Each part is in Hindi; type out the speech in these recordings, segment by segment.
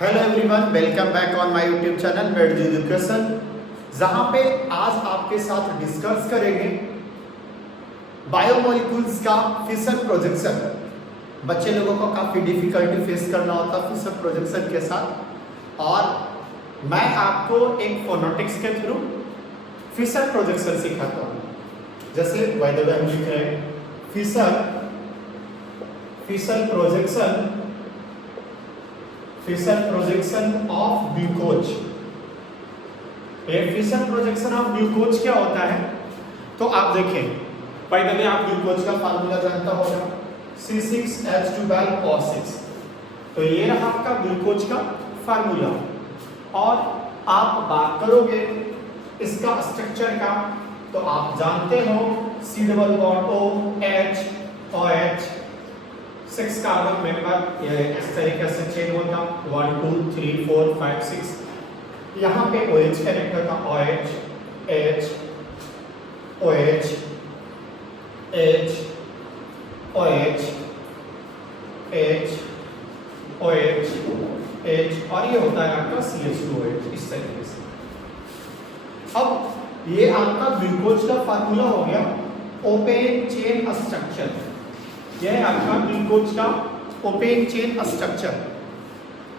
Hello everyone, welcome back on my YouTube channel made education, जहां पे आज आपके साथ डिस्कस करेंगे बायोमोलिक्यूल्स का फिशर प्रोजेक्शन। बच्चे लोगों को काफ़ी डिफिकल्टी फेस करना होता है फिशर प्रोजेक्शन के साथ, और मैं आपको एक फोनोटिक्स के थ्रू फिशर प्रोजेक्शन सिखाता हूँ। जैसे बाय द वे हम लिख रहे हैं Fisher projection of glucose. Fisher projection of glucose क्या होता है? तो आप देखें, बाय द वे आप ग्लूकोज का फार्मूला जानता होगा, C6H12O6। तो ये रहा आपका ग्लूकोज का फार्मूला। और आप बात करोगे इसका स्ट्रक्चर का, तो आप जानते हो C double bond OH OH 6 carbon member ये इस तरीके से चेन होता, 1 2 3 4 5 6। यहाँ पे OH कनेक्ट होता, OH H OH H OH H OH H, और ये होता है आपका CH2OH इस तरीके से। अब ये आपका ग्लूकोज का फार्मूला हो गया, ओपेन चेन स्ट्रक्चर। यह है आपका ग्लूकोज का ओपेन चेन स्ट्रक्चर।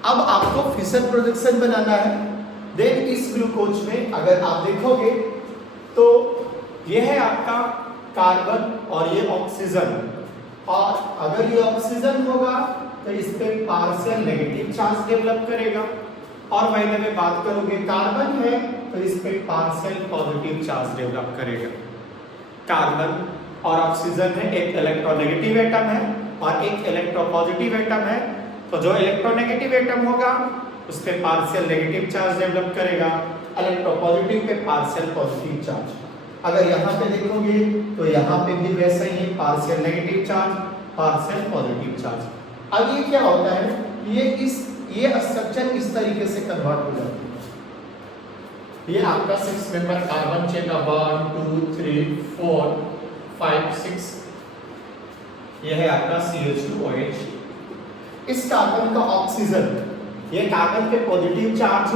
अब आपको फिशर प्रोजेक्शन बनाना है। देन इस ग्लूकोज में अगर आप देखोगे तो यह है आपका कार्बन और ये ऑक्सीजन, और अगर ये ऑक्सीजन होगा तो इस पे पार्शियल नेगेटिव चार्ज डेवलप करेगा, और वही में बात करोगे कार्बन है तो इस पे पार्शियल पॉजिटिव चार्ज डेवलप करेगा। कार्बन और ऑक्सीजन है, एक इलेक्ट्रोनेगेटिव एटम है और एक इलेक्ट्रोपॉजिटिव एटम है। तो जो इलेक्ट्रोनेगेटिव एटम होगा उस पे पार्शियल नेगेटिव चार्ज डेवलप करेगा, इलेक्ट्रोपॉजिटिव पे पार्शियल पॉजिटिव चार्ज। अगर यहाँ पे देखोगे तो यहाँ पे भी वैसा ही है, partial negative charge partial positive charge. अब ये क्या होता है, ये स्ट्रक्चर इस तरीके से कन्वर्ट हो जाता है। ये आपका 6 मेंबर कार्बन चेन का 1 2 3 4 5 6, यह है आपका CH2OH। इस कार्बन का ऑक्सीजन, ये कार्बन पे पॉजिटिव चार्ज,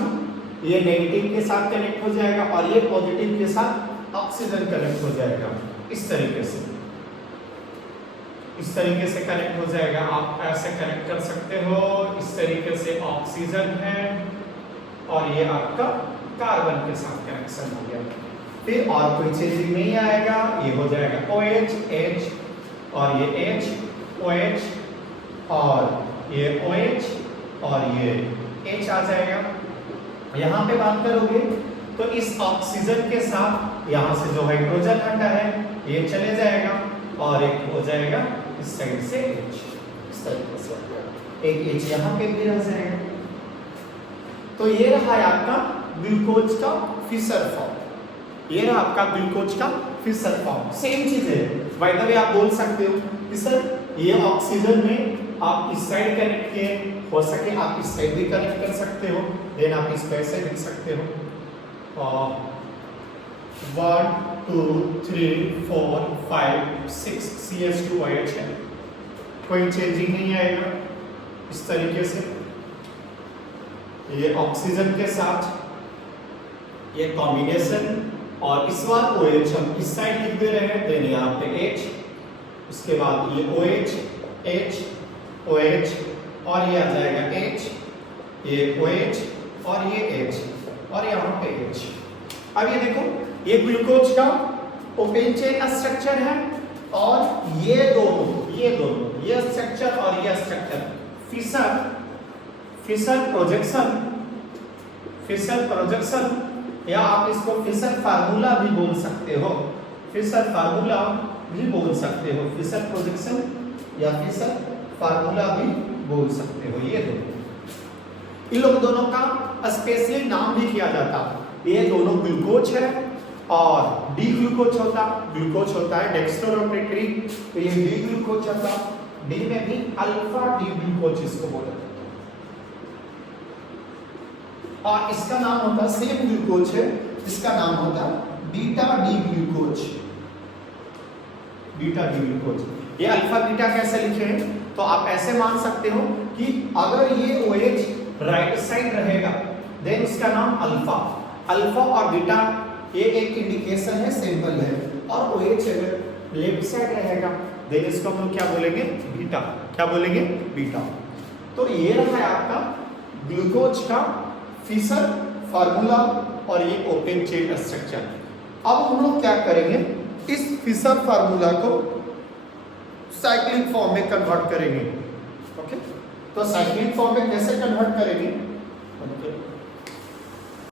ये नेगेटिव के साथ कनेक्ट हो जाएगा और ये पॉजिटिव के साथ ऑक्सीजन कनेक्ट हो जाएगा। इस तरीके से कनेक्ट हो जाएगा। आप ऐसे कनेक्ट कर सकते हो, इस तरीके से ऑक्सीजन है और ये आपका कार्बन के साथ कनेक्शन हो गया। फिर और कोई चेंजिंग नहीं आएगा, ये हो जाएगा OH H, और ये H OH, और ये OH और ये H आ जाएगा। यहाँ पे बात करोगे तो इस ऑक्सीजन के साथ यहाँ से जो हाइड्रोजन हटा है ये चले जाएगा, और एक हो जाएगा इस साइड से H, इस तरीके से एक H यहाँ पे भी रह जाएगा। तो ये रहा है आपका ग्लूकोज का फिशर फॉर्म। ये रहा आपका ग्लूकोज का फिशर फॉर्म। सेम चीज है, बाय द वे आप बोल सकते हो कि सर ये ऑक्सीजन में आप इस साइड कनेक्ट किए, हो सके आप इस साइड भी कनेक्ट कर सकते हो। देन आप इस पे ऐसे लिख सकते हो 1 2 3 4 5 6 CH2OH है, कोई चेंजिंग नहीं आएगा। इस तरीके से ये ऑक्सीजन के साथ ये कॉम्बिनेशन, और इस बार OH हम इस साइड लिख दे रहे हैं, देन यहाँ पे H, उसके बाद ये OH H OH, और ये आ जाएगा H, ये OH और ये H, और यहाँ पे H। अब ये देखो, ये ग्लूकोज का ओपेन चेन स्ट्रक्चर है, और ये दोनों ये स्ट्रक्चर और ये स्ट्रक्चर फिशर प्रोजेक्शन, या आप इसको फिशर फार्मूला भी बोल सकते हो, फिशर प्रोजेक्शन या फिशर फार्मूला भी बोल सकते हो। ये दोनों, इन लोग दोनों का स्पेशली नाम भी किया जाता है। ये दोनों ग्लूकोज है, और डी ग्लूकोज होता है डेक्स्ट्रोरोटेटरी, तो ये डी ग्लूकोज होता, डी में भी अल्फा डी ग्लूकोज इसको बोला जाता है। और इसका नाम होता है, सेम ग्लूकोज है, इसका नाम होता है बीटा डी ग्लूकोज। ये अल्फा बीटा कैसे लिखे हैं, तो आप ऐसे मान सकते हो कि अगर ये OH राइट साइड रहेगा, देन इसका नाम अल्फा। अल्फा और बीटा ये एक इंडिकेशन है, सिंबल है। और OH अगर लेफ्ट साइड रहेगा देन इसको हम लोग क्या बोलेंगे, बीटा। क्या बोलेंगे, बीटा। तो ये रहा है आपका ग्लूकोज का फिशर फार्मूला और ये ओपन चेन स्ट्रक्चर। अब हम लोग क्या करेंगे, इस फिशर फार्मूला को साइक्लिक फॉर्म में कन्वर्ट करेंगे। ओके, तो साइक्लिक फॉर्म में कैसे कन्वर्ट करेंगे,